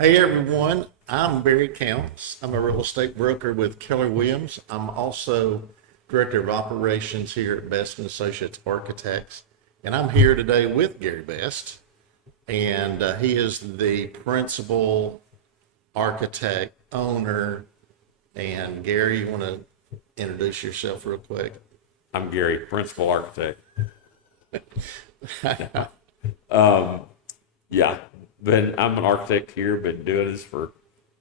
Hey everyone, I'm Barry Counts. I'm a real estate broker with Keller Williams. I'm also Director of Operations here at Best and Associates Architects. And I'm here today with Gary Best. And he is the principal architect, owner. And Gary, you want to introduce yourself real quick? I'm Gary, principal architect. Yeah, I'm an architect here, been doing this for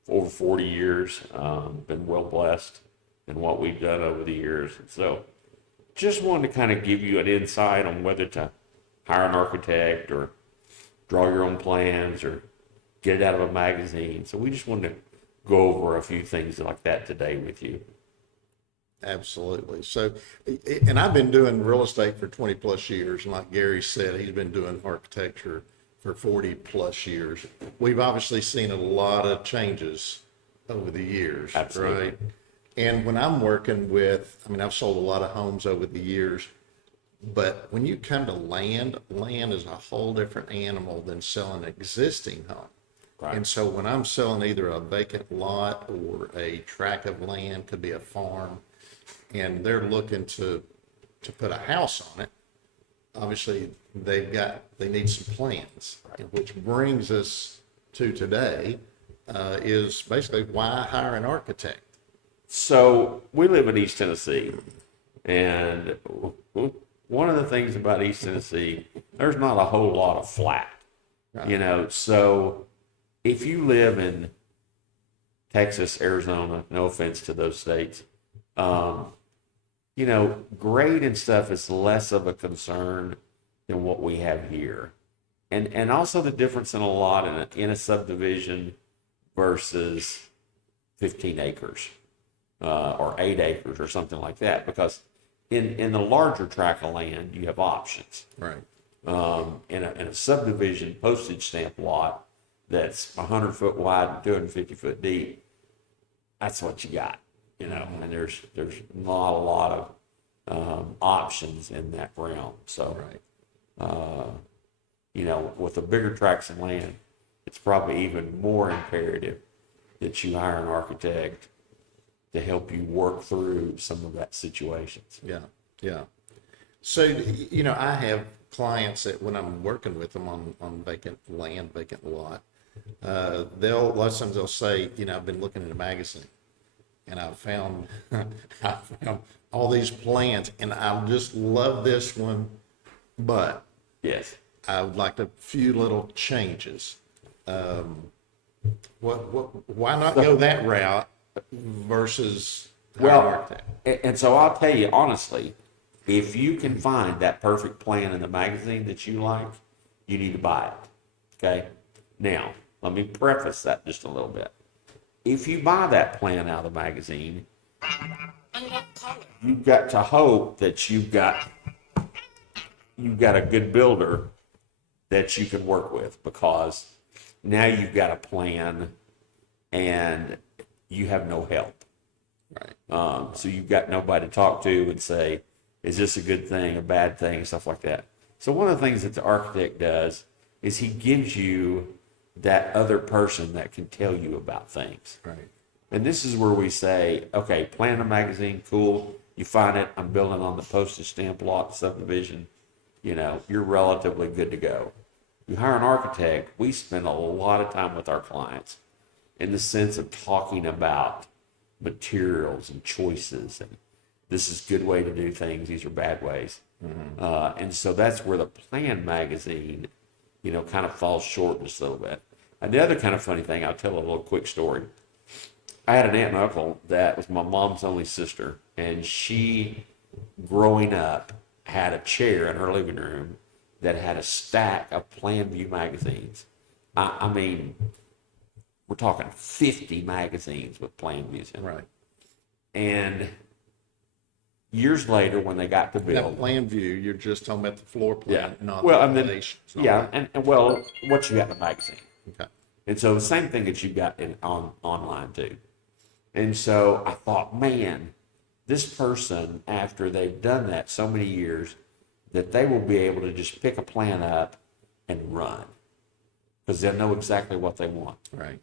over 40 years. Been well blessed in what we've done over the years. So just wanted to kind of give you an insight on whether to hire an architect or draw your own plans or get it out of a magazine. So we just wanted to go over a few things like that today with you. Absolutely. So, and I've been doing real estate for 20 plus years. And like Gary said, he's been doing architecture for 40 plus years. We've obviously seen a lot of changes over the years, Absolutely. right? And when I'm working with, I've sold a lot of homes over the years, but when you come to land is a whole different animal than selling an existing home. Right. And so when I'm selling either a vacant lot or a tract of land, could be a farm, and they're looking to put a house on it, obviously they need some plans, and which brings us to today, is basically why hire an architect. So we live in East Tennessee, and one of the things about East Tennessee, there's not a whole lot of flat, Right. So if you live in Texas, Arizona, no offense to those states, grade and stuff is less of a concern than what we have here. And also the difference in a lot in a subdivision versus 15 acres or 8 acres or something like that. Because in the larger tract of land, you have options. Right. In a subdivision postage stamp lot that's 100 foot wide and 250 foot deep, that's what you got. And there's not a lot of options in that realm. So, Right. with the bigger tracts of land, it's probably even more imperative that you hire an architect to help you work through some of that situations. Yeah. Yeah. So, I have clients that when I'm working with them on vacant land, vacant lot, a lot of times they'll say, I've been looking in a magazine and I found all these plans and I just love this one, but Yes. I would like a few little changes. Why not go that route versus hire an Well, architect? and so I'll tell you honestly, if you can find that perfect plan in the magazine that you like, you need to buy it. Okay? Now, let me preface that just a little bit. If you buy that plan out of the magazine, you've got to hope that you've got a good builder that you can work with, because now you've got a plan and you have no help. Right. So you've got nobody to talk to and say, is this a good thing, a bad thing, stuff like that. So one of the things that the architect does is he gives you that other person that can tell you about things. Right. And this is where we say, okay, plan a magazine, cool. You find it, I'm building on the postage stamp lot subdivision, you're relatively good to go. You hire an architect, we spend a lot of time with our clients in the sense of talking about materials and choices, and this is a good way to do things, these are bad ways. Mm-hmm. And so that's where the plan magazine, kind of falls short just a little bit. And the other kind of funny thing, I'll tell a little quick story. I had an aunt and uncle that was my mom's only sister, and she, growing up, had a chair in her living room that had a stack of Plan View magazines. We're talking 50 magazines with Plan Views in. Right. And years later, when they got to That build, plan view, you're just talking about the floor plan, not well, the and then elevations. what you got in the magazine. Okay. And so the same thing that you got online too. And so I thought, man, this person, after they've done that so many years, that they will be able to just pick a plan up and run. because they'll know exactly what they want. Right.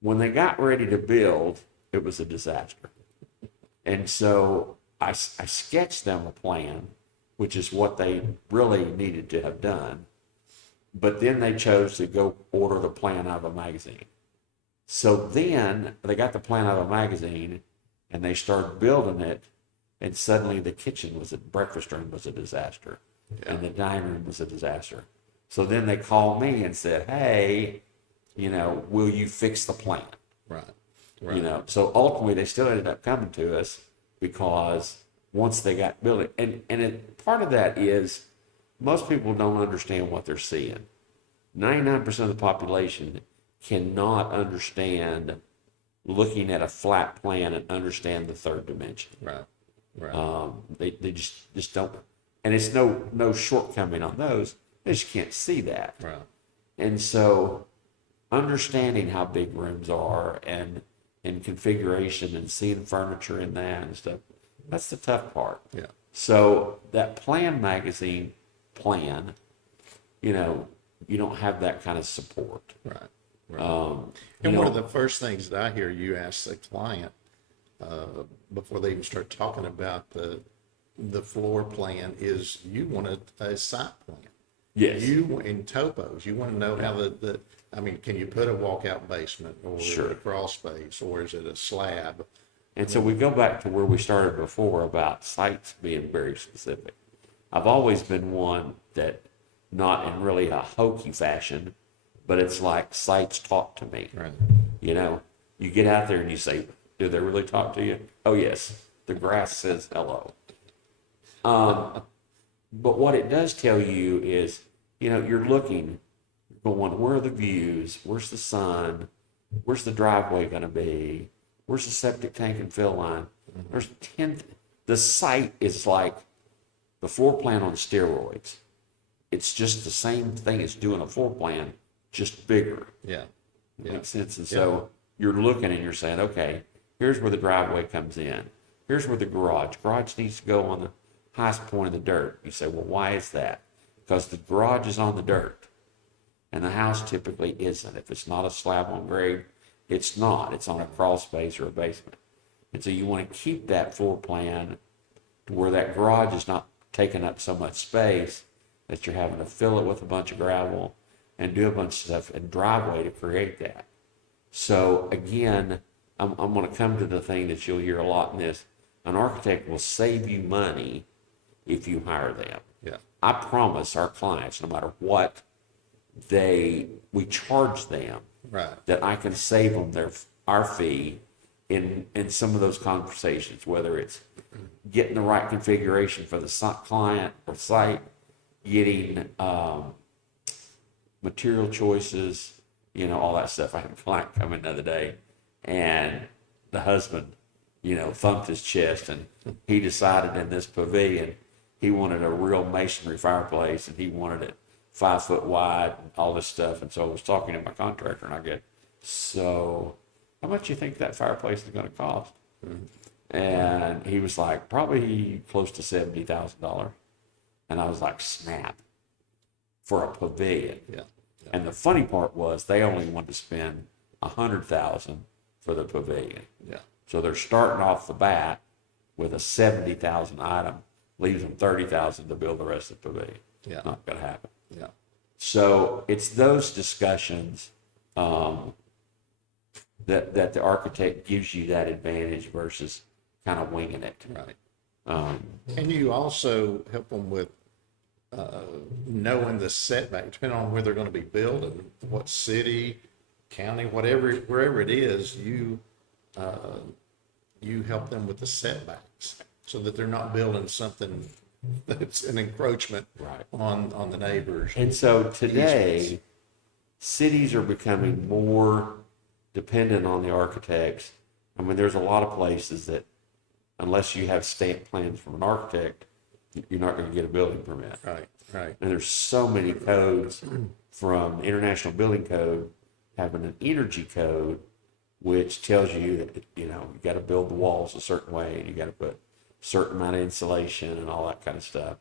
When they got ready to build, it was a disaster. And so I sketched them a plan, which is what they really needed to have done. But then they chose to go order the plan out of a magazine. So then they got the plan out of a magazine and they started building it. And suddenly the breakfast room was a disaster. Yeah. And the dining room was a disaster. So then they called me and said, hey, will you fix the plan? Right. Right. So ultimately they still ended up coming to us because once they got building, and part of that is most people don't understand what they're seeing. 99% of the population cannot understand looking at a flat plan and understand the third dimension. Right. Right. They just don't, and it's no shortcoming on those. They just can't see that. Right. And so understanding how big rooms are and configuration and seeing furniture in that and stuff, that's the tough part. Yeah. So that plan magazine plan, you don't have that kind of support. Right. Right. And you one know, of the first things that I hear you ask the client before they even start talking about the floor plan is you want a site plan. yes, You in topos, you want to know how can you put a walkout basement or Sure. a crawl space or is it a slab? and so we go back to where we started before about sites being very specific. I've always been one that, not in really a hokey fashion, but it's like sites talk to me. Right. You get out there and you say, do they really talk to you? Oh, yes. The grass says hello. But what it does tell you is, you're looking, going, where are the views? Where's the sun? Where's the driveway going to be? Where's the septic tank and fill line? There's 10. The site is like the floor plan on steroids. It's just the same thing as doing a floor plan, just bigger. Yeah. Yeah. Makes sense. And so you're looking and you're saying, okay, here's where the driveway comes in. Here's where the garage needs to go on the highest point of the dirt. You say, well, why is that? Because the garage is on the dirt and the house typically isn't. If it's not a slab on grade, it's not. It's on a crawl space or a basement. And so you want to keep that floor plan to where that garage is not taking up so much space that you're having to fill it with a bunch of gravel and do a bunch of stuff and driveway to create that. So again, I'm going to come to the thing that you'll hear a lot in this. An architect will save you money if you hire them. Yeah. I promise our clients, no matter what we charge them, Right. that I can save them our fee in some of those conversations, whether it's getting the right configuration for the client or site, getting material choices, all that stuff. I had a client come in the other day and the husband, thumped his chest and he decided in this pavilion he wanted a real masonry fireplace and he wanted it 5 foot wide and all this stuff. And so I was talking to my contractor and I go, so how much do you think that fireplace is going to cost? Mm-hmm. And he was like, probably close to $70,000. And I was like, snap, for a pavilion. Yeah. And the funny part was they only wanted to spend $100,000 for the pavilion. Yeah. So they're starting off the bat with a 70,000 item, leaves them 30,000 to build the rest of the pavilion. Yeah. Not going to happen. Yeah. So it's those discussions that the architect gives you that advantage versus kind of winging it. Right. And you also help them with knowing the setback, depending on where they're going to be built and what city, county, wherever it is, you help them with the setbacks so that they're not building something that's an encroachment Right. on the neighbors. And so today, cities are becoming more dependent on the architects. I mean, there's a lot of places that unless you have stamp plans from an architect, you're not going to get a building permit. Right, right. And there's so many codes from International Building Code having an energy code, which tells you that, you got to build the walls a certain way and you got to put a certain amount of insulation and all that kind of stuff.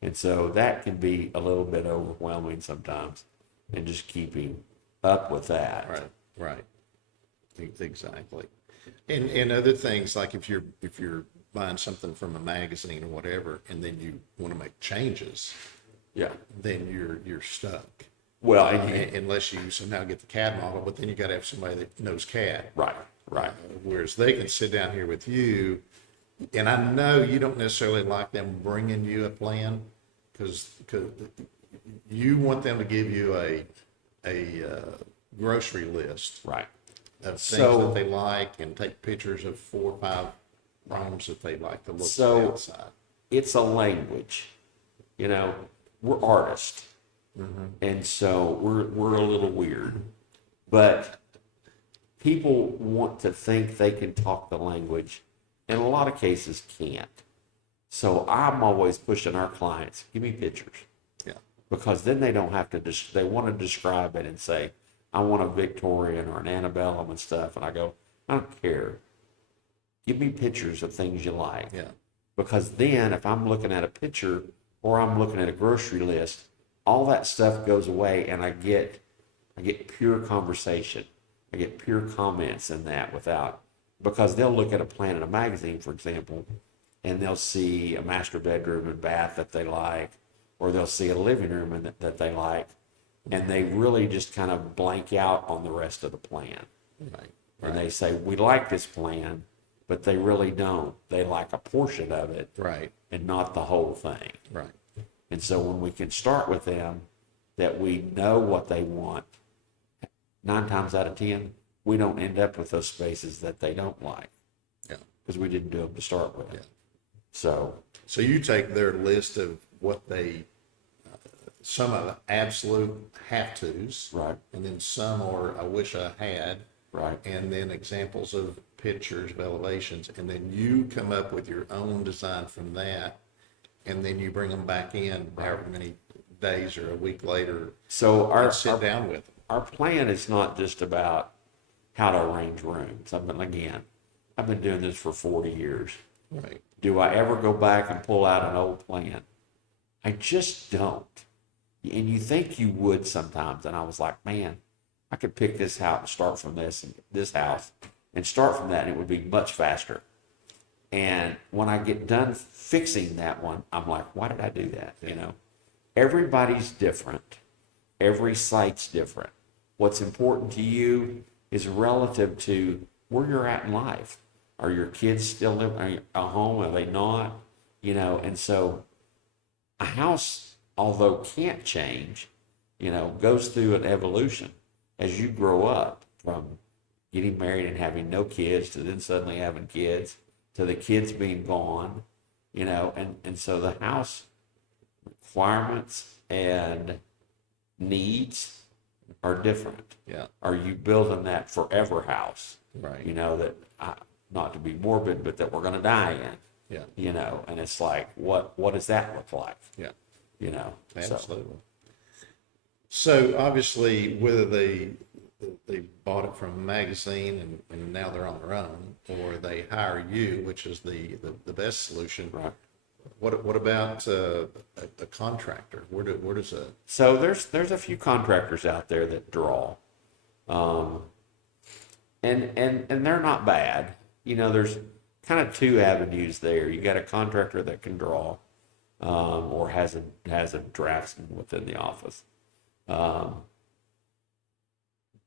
And so that can be a little bit overwhelming sometimes and just keeping up with that. Right. Exactly. And other things, like if you're buying something from a magazine or whatever, and then you want to make changes, Yeah. then you're stuck. Well, Unless you somehow get the CAD model, but then you got to have somebody that knows CAD. right. Whereas they can sit down here with you, and I know you don't necessarily like them bringing you a plan, because you want them to give you a grocery list Right. of things So- that they like, and take pictures of 4 or 5 rooms that they like to look So- outside. It's a language. You know, we're artists. And so we're a little weird. But people want to think they can talk the language, and a lot of cases can't. So I'm always pushing our clients, give me pictures. Yeah. Because then they don't have to, they want to describe it and say, I want a Victorian or an antebellum and stuff. And I go, I don't care. Give me pictures of things you like. Yeah. Because then if I'm looking at a picture or I'm looking at a grocery list, all that stuff goes away, and I get pure conversation. I get pure comments in that because they'll look at a plan in a magazine, for example, and they'll see a master bedroom and bath that they like, or they'll see a living room that they like, and they really just kind of blank out on the rest of the plan. Right. And they say, we like this plan, but they really don't. They like a portion of it Right. and not the whole thing. Right. And so when we can start with them that we know what they want, 9 times out of 10, we don't end up with those spaces that they don't like. Yeah. Because we didn't do them to start with. Yeah. So, So you take their list of what they, some of the absolute have-tos. right, And then some are, I wish I had. right, And then examples of pictures of elevations. And then you come up with your own design from that. And then you bring them back in however many days or a week later so and sit down with them. our plan is not just about how to arrange rooms. I've been doing this for 40 years. Right. Do I ever go back and pull out an old plan? I just don't. And you think you would sometimes. And I was like, man, I could pick this out and start from this house and start from that, and it would be much faster. And when I get done fixing that one, I'm like, why did I do that? You know, everybody's different. Every site's different. What's important to you is relative to where you're at in life. Are your kids still living at home? Are they not? You know, and so a house, although can't change, you know, goes through an evolution as you grow up from getting married and having no kids to then suddenly having kids to the kids being gone, you know, and so the house requirements and needs are different. Yeah. Are you building that forever house? Right. You know, that not to be morbid, but that we're going to die in. Yeah. You know, and it's like, what does that look like? Yeah. You know, Absolutely. So obviously, whether they bought it from a magazine and now they're on their own, or they hire you, which is the best solution. Right. What about a contractor? Where does a So there's a few contractors out there that draw, and they're not bad. You know, there's kind of 2 avenues there. You got a contractor that can draw, or has a draftsman within the office.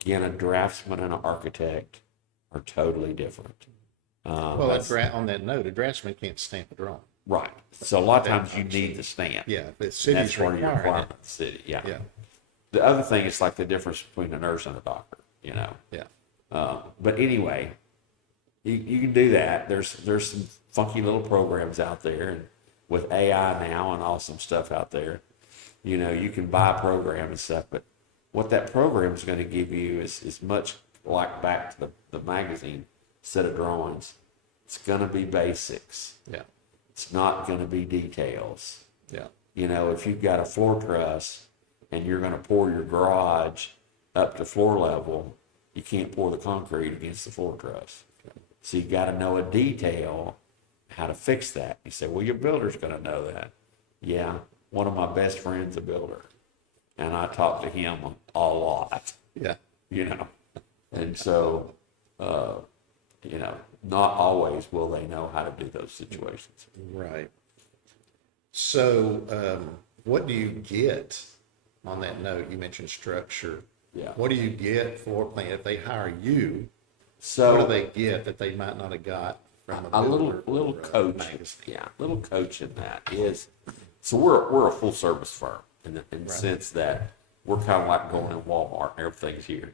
Again, a draftsman and an architect are totally different. well, on that note, a draftsman can't stamp a drawing. Right. So a lot of times you need the stamp. Yeah, the And city's that's one of your requiring requirements, it. the city. Yeah. Yeah. The other thing is like the difference between a nurse and a doctor, you know. Yeah. But anyway, you can do that. There's some funky little programs out there, and with AI now and awesome stuff out there, you know, you can buy a program and stuff. But what that program is going to give you is much like back to the magazine set of drawings. It's going to be basics. Yeah. It's not going to be details. Yeah. You know, if you've got a floor truss and you're going to pour your garage up to floor level, you can't pour the concrete against the floor truss. So you got to know a detail how to fix that. You say, well, your builder's going to know that. Yeah, one of my best friends, a builder, and I talk to him a lot. Yeah. you know. And so, not always will they know how to do those situations. Right. So, what do you get on that note? You mentioned structure. Yeah. What do you get for plan if they hire you? So What do they get that they might not have got from a a little builder or a coach, magazine? little coach in that is, so we're a full service firm in the sense that we're kind of like going in Walmart and everything's here.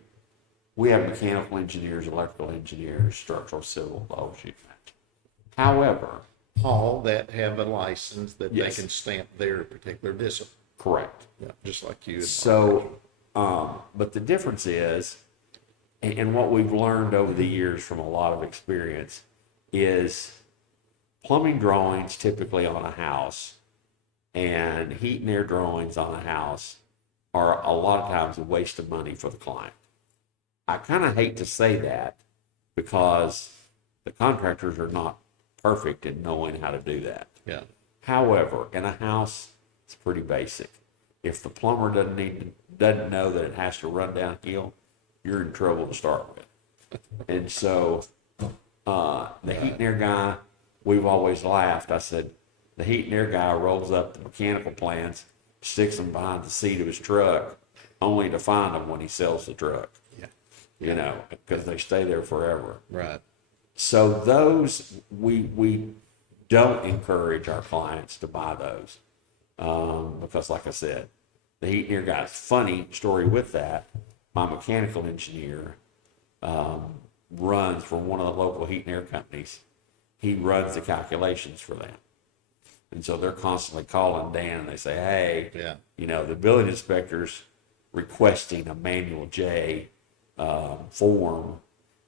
We have mechanical engineers, electrical engineers, structural, civil, the whole shoot match. However, All that have a license that Yes. they can stamp their particular discipline. correct. Yeah, just like you. So, but the difference is, and what we've learned over the years from a lot of experience is plumbing drawings typically on a house and heat and air drawings on a house are a lot of times a waste of money for the client. I kind of hate to say that because the contractors are not perfect in knowing how to do that. Yeah. However, in a house, it's pretty basic. If the plumber doesn't know that it has to run downhill, you're in trouble to start with. And so, the heat and air guy, we've always laughed. I said, the heat and air guy rolls up the mechanical plans, sticks them behind the seat of his truck, only to find them when he sells the truck. Yeah. Because they stay there forever. Right. So those, we don't encourage our clients to buy those. Because like I said, the heat and air guy's funny story with that. My mechanical engineer, runs for one of the local heat and air companies. He runs the calculations for them. And so they're constantly calling Dan and they say, hey, Yeah. the building inspector's requesting a manual J form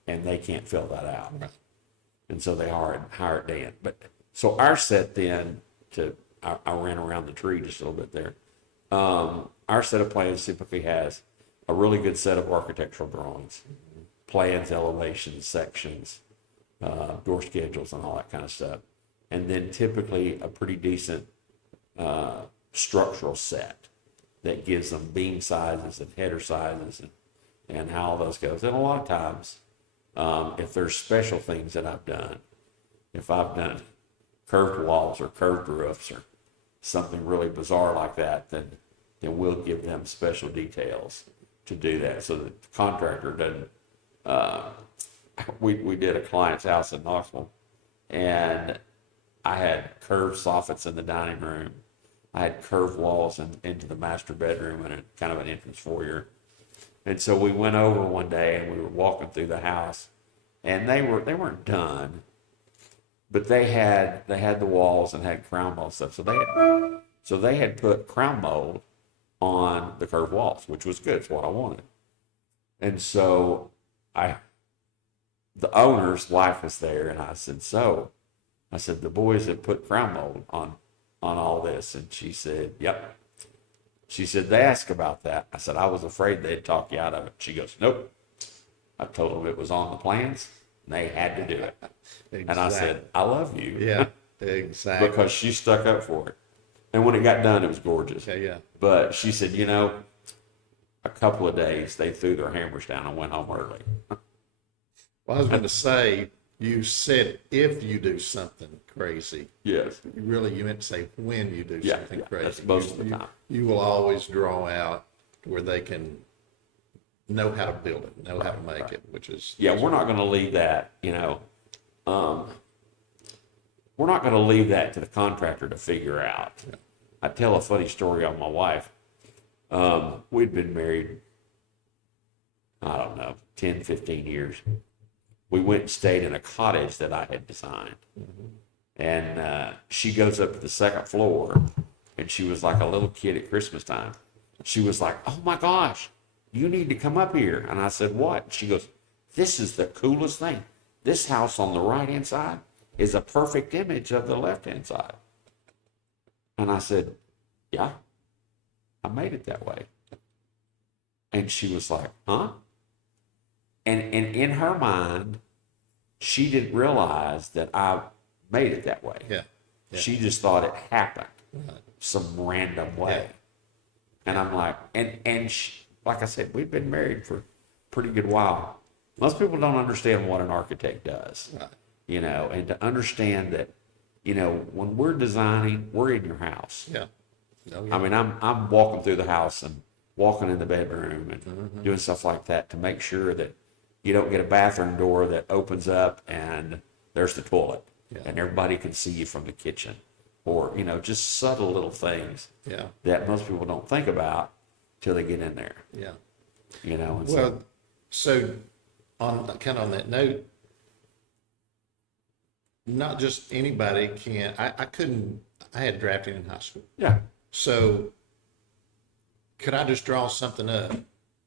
and they can't fill that out. Right. And so they hired Dan. But so our set then I ran around the tree just a little bit there. Our set of plans typically has a really good set of architectural drawings, plans, elevations, sections, door schedules, and all that kind of stuff. And then typically a pretty decent structural set that gives them beam sizes and header sizes and how all those goes. And a lot of times, if there's special things that I've done, if I've done curved walls or curved roofs or something really bizarre like that, then we'll give them special details to do that so that the contractor doesn't. We did a client's house in Knoxville, and I had curved soffits in the dining room. I had curved walls into the master bedroom and kind of an entrance foyer. And so we went over one day and we were walking through the house, and they weren't done, but they had the walls and had crown mold stuff. So they had put crown mold on the curved walls, which was good. It's what I wanted. And so the owner's wife was there, and I said, the boys have put crown mold on all this. And she said, yep. She said, they asked about that. I said, I was afraid they'd talk you out of it. She goes, nope. I told them it was on the plans, and they had to do it. Exactly. And I said, I love you. Yeah, exactly. Because she stuck up for it. And when it got done, it was gorgeous. Yeah. But she said, a couple of days, they threw their hammers down and went home early. Well, I was going to say, you said if you do something crazy. Yes. You meant to say when you do something crazy. That's most of the time. You will always draw out where they can know how to build it, know how to make it, which is. Yeah, we're not going to leave that, we're not going to leave that to the contractor to figure out. Yeah. I tell a funny story on my wife. We'd been married, I don't know, 10, 15 years. We went and stayed in a cottage that I had designed. And she goes up to the second floor, and she was like a little kid at Christmas time. She was like, oh my gosh, you need to come up here. And I said, what? She goes, this is the coolest thing. This house on the right-hand side is a perfect image of the left-hand side. And I said, yeah, I made it that way. And she was like, huh? And in her mind, she didn't realize that I made it that way. Yeah. She just thought it happened some random way. Yeah. And I'm like, and she, like I said, we've been married for pretty good while. Most people don't understand what an architect does, Right. you know, and to understand that, you know, when we're designing, we're in your house. Yeah. Oh, I yeah. mean, I'm walking through the house and walking in the bedroom and doing stuff like that to make sure that you don't get a bathroom door that opens up and there's the toilet Yeah. and everybody can see you from the kitchen, or, you know, just subtle little things Yeah. that most people don't think about till they get in there, Yeah. you know. And Well, so on kind of on that note, not just anybody can, I had drafting in high school. yeah, So could I just draw something up,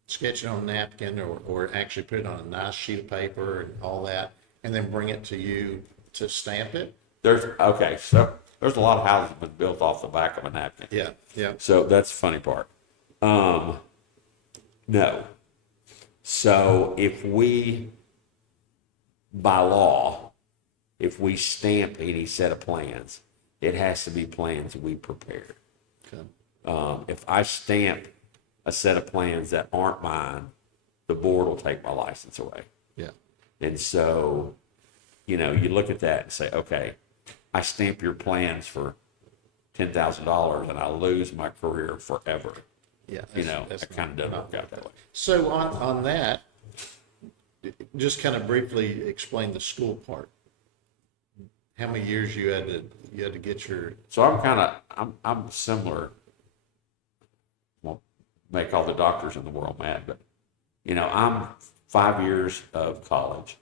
sketch it on a napkin or actually put it on a nice sheet of paper and all that, and then bring it to you to stamp it? so there's a lot of houses been built off the back of a napkin. Yeah. Yeah. So that's the funny part. No. So if we, by law, if we stamp any set of plans, it has to be plans we prepared. Okay. If I stamp a set of plans that aren't mine, the board will take my license away. Yeah. And so, you know, you look at that and say, okay, I stamp your plans for $10,000 and I lose my career forever. Yeah. You know, that's it kind of doesn't not- work out that way. So on that, just kind of briefly explain the school part. How many years you had to get your, So I'm similar. Won't make all the doctors in the world mad, but you know, I'm 5 years of college.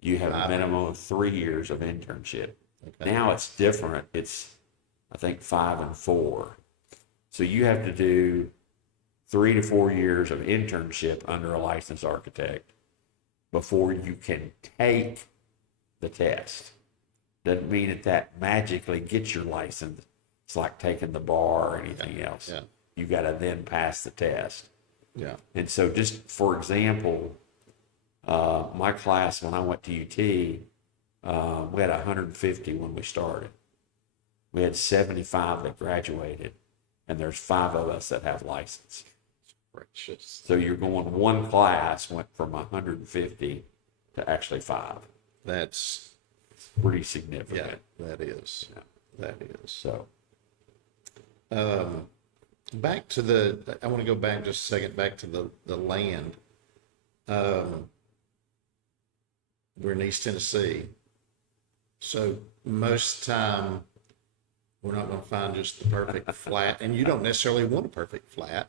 You have a 5 minimum of 3 years of internship. okay. Now it's different. It's, I think, 5 and 4. So you have to do 3 to 4 years of internship under a licensed architect before you can take the test. Doesn't mean that magically gets your license. It's like taking the bar or anything else. Yeah. You got to then pass the test. Yeah. And so just for example, my class, when I went to UT, we had 150 when we started. We had 75 that graduated, and there's 5 of us that have license. Gracious. So you're going, one class went from 150 to actually 5. That's, Pretty yeah, significant. that is. Yeah. That is. So, Back to I want to go back just a second, back to the land. We're in East Tennessee. So most time, we're not going to find just the perfect flat, and you don't necessarily want a perfect flat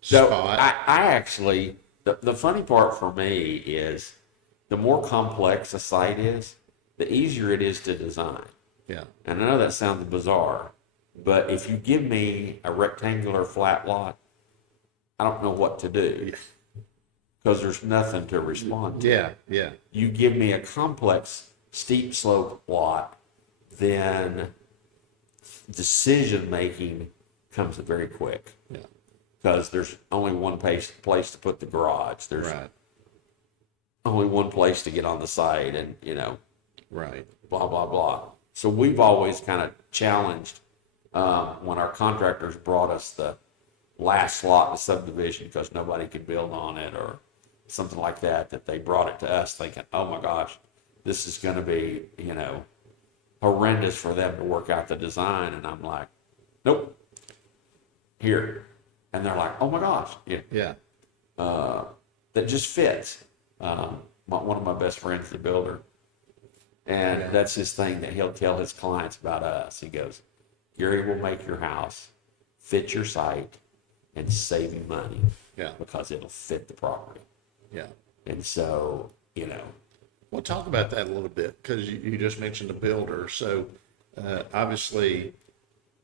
so spot. I actually, the funny part for me is the more complex a site is, the easier it is to design. Yeah. And I know that sounds bizarre, but if you give me a rectangular flat lot, I don't know what to do because there's nothing to respond to. Yeah. Yeah. You give me a complex steep slope lot, then decision making comes very quick Yeah. because there's only one place to put the garage. There's Right. only one place to get on the site, and you know, Right. blah blah blah. So we've always kind of challenged when our contractors brought us the last lot in the subdivision because nobody could build on it or something like that, that they brought it to us thinking, oh my gosh, this is going to be, you know, horrendous for them to work out the design. And I'm like, nope, here. And they're like, oh my gosh, yeah, Yeah. that just fits. One of my best friends is a builder, and Yeah. that's his thing that he'll tell his clients about us. He goes, Gary will make your house fit your site and save you money Yeah. because it'll fit the property. Yeah. And so, you know, Well, talk about that a little bit because you just mentioned a builder. So obviously,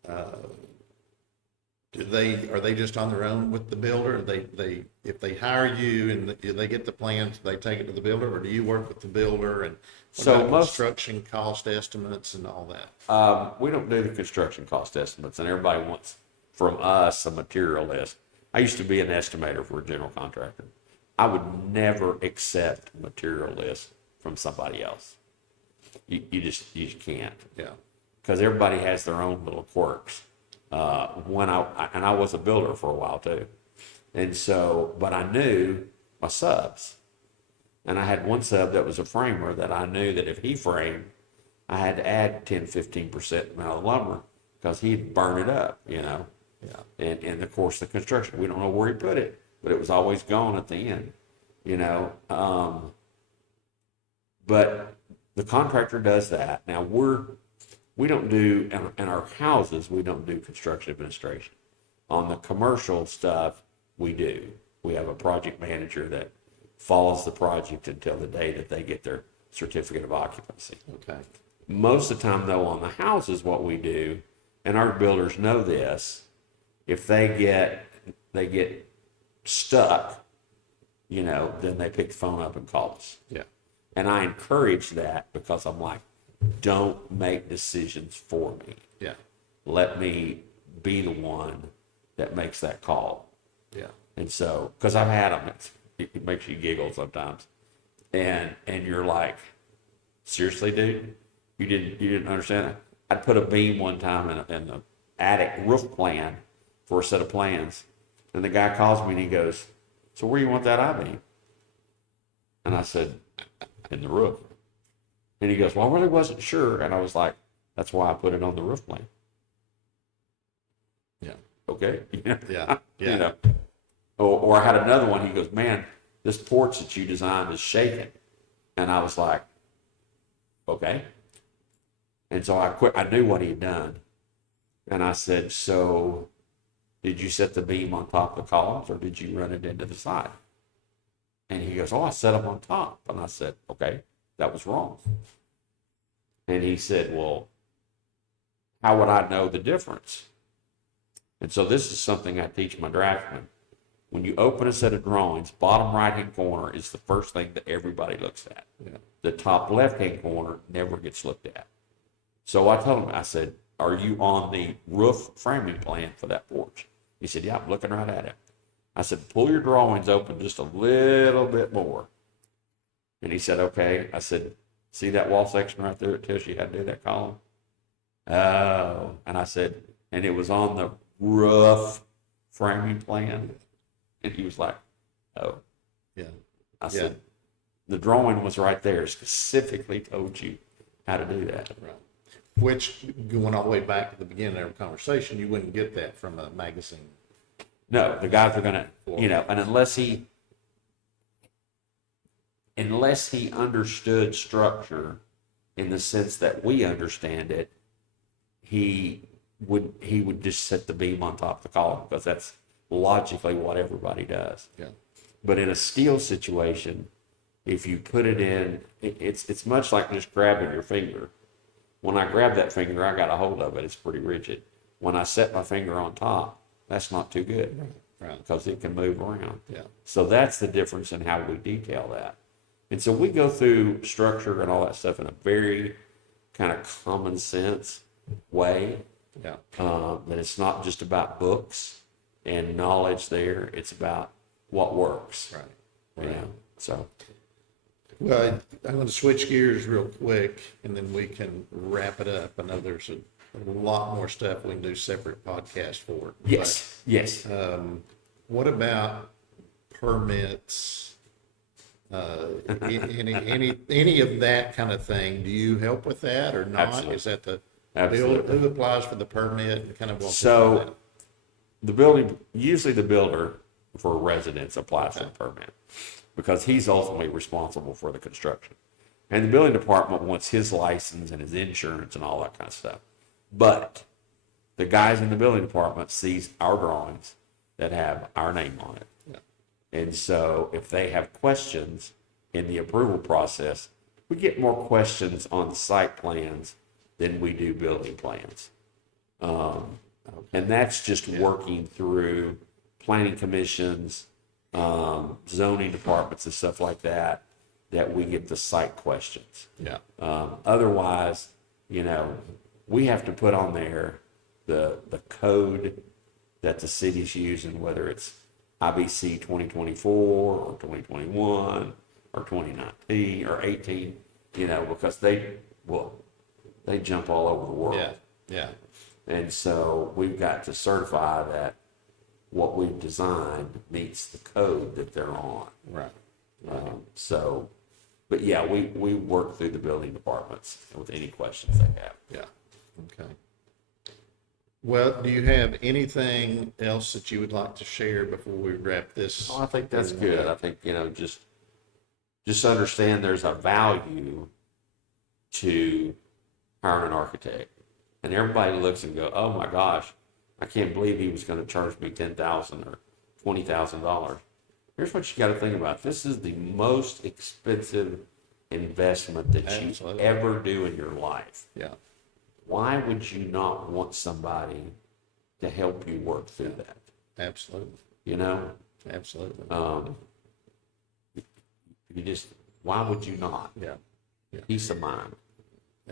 are they just on their own with the builder? They if they hire you and they get the plans, they take it to the builder, or do you work with the builder? And what So about most- construction cost estimates and all that? we don't do the construction cost estimates, and everybody wants from us a material list. I used to be an estimator for a general contractor. I would never accept material list from somebody else. You just can't, Yeah. because everybody has their own little quirks. When I was a builder for a while too, and so, but I knew my subs. And I had one sub that was a framer that I knew that if he framed, I had to add 10, 15% amount of lumber because he'd burn it up, you know. Yeah. And of course, the construction, we don't know where he put it, but it was always gone at the end, you know. But the contractor does that. Now we don't do, in our houses, we don't do construction administration. On the commercial stuff, we do. We have a project manager that follows the project until the day that they get their certificate of occupancy. Okay. Most of the time, though, on the houses, what we do, and our builders know this, if they get stuck, you know, then they pick the phone up and call us. Yeah. And I encourage that because I'm like, don't make decisions for me. Yeah. Let me be the one that makes that call. Yeah. And so, because I've had them, it makes you giggle sometimes. And you're like, seriously, dude? You didn't understand that? I'd put a beam one time in the attic roof plan for a set of plans. And the guy calls me and he goes, so where you want that I-beam? And I said, in the roof. And he goes, well, I really wasn't sure. And I was like, that's why I put it on the roof plan. Yeah. Okay. Yeah. Yeah. You know. Or I had another one. He goes, man, this porch that you designed is shaking. And I was like, okay. And so I quit. I knew what he had done. And I said, so did you set the beam on top of the columns or did you run it into the side? And he goes, oh, I set them on top. And I said, okay, that was wrong. And he said, well, how would I know the difference? And so this is something I teach my draftsmen. When you open a set of drawings, bottom right-hand corner is the first thing that everybody looks at. Yeah. The top left-hand corner never gets looked at. So I told him, I said, are you on the roof framing plan for that porch? He said, yeah, I'm looking right at it. I said, pull your drawings open just a little bit more. And he said, okay. I said, see that wall section right there? It tells you how to do that column. Oh. And I said, and it was on the roof framing plan. And he was like, oh. Yeah. I said, the drawing was right there, specifically told you how to do that. Right. Which, going all the way back to the beginning of our conversation, you wouldn't get that from a magazine. No, the guys are going to, you know, and unless he understood structure in the sense that we understand it, he would just set the beam on top of the column because that's logically what everybody does. Yeah. But in a steel situation, if you put it in, it's much like just grabbing your finger. When I grab that finger, I got a hold of it. It's pretty rigid. When I set my finger on top, that's not too good. Right. Because it can move around. Yeah. So that's the difference in how we detail that. And so we go through structure and all that stuff in a very kind of common sense way. Yeah. That it's not just about books and knowledge there. It's about what works. Right. You know? So. Well, I'm going to switch gears real quick, and then we can wrap it up. I know there's a lot more stuff we can do separate podcasts for. Yes. Yes. What about permits? Any of that kind of thing? Do you help with that or not? Absolutely. Is that the Absolutely. who applies for the permit and kind of walk So- through that? Usually the builder for residents applies for the permit because he's ultimately responsible for the construction. And the building department wants his license and his insurance and all that kind of stuff. But the guys in the building department sees our drawings that have our name on it. Yeah. And so if they have questions in the approval process, we get more questions on the site plans than we do building plans. And that's just working through planning commissions, zoning departments and stuff like that, that we get the site questions. Yeah. Otherwise, you know, we have to put on there the code that the city's using, whether it's IBC 2024 or 2021 or 2019 or 18, you know, because they jump all over the world. Yeah. Yeah. And so we've got to certify that what we've designed meets the code that they're on. Right. So, but yeah, we work through the building departments with any questions they have. Yeah. Okay. Well, do you have anything else that you would like to share before we wrap this? Well, I think that's good. I think, just understand there's a value to hiring an architect. And everybody looks and go, oh my gosh, I can't believe he was going to charge me $10,000 or $20,000. Here's what you got to think about. This is the most expensive investment that Absolutely. you ever do in your life. Yeah. Why would you not want somebody to help you work through that? Absolutely. Absolutely. Why would you not? Yeah. Yeah. Peace of mind.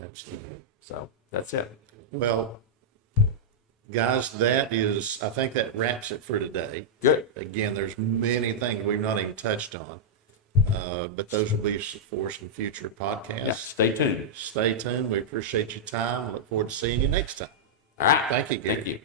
Absolutely. So that's it. Well, guys, I think that wraps it for today. Good. Again, there's many things we've not even touched on, but those will be for some future podcasts. Yeah, stay tuned. Stay tuned. We appreciate your time. Look forward to seeing you next time. All right. Thank you, Gary. Thank you.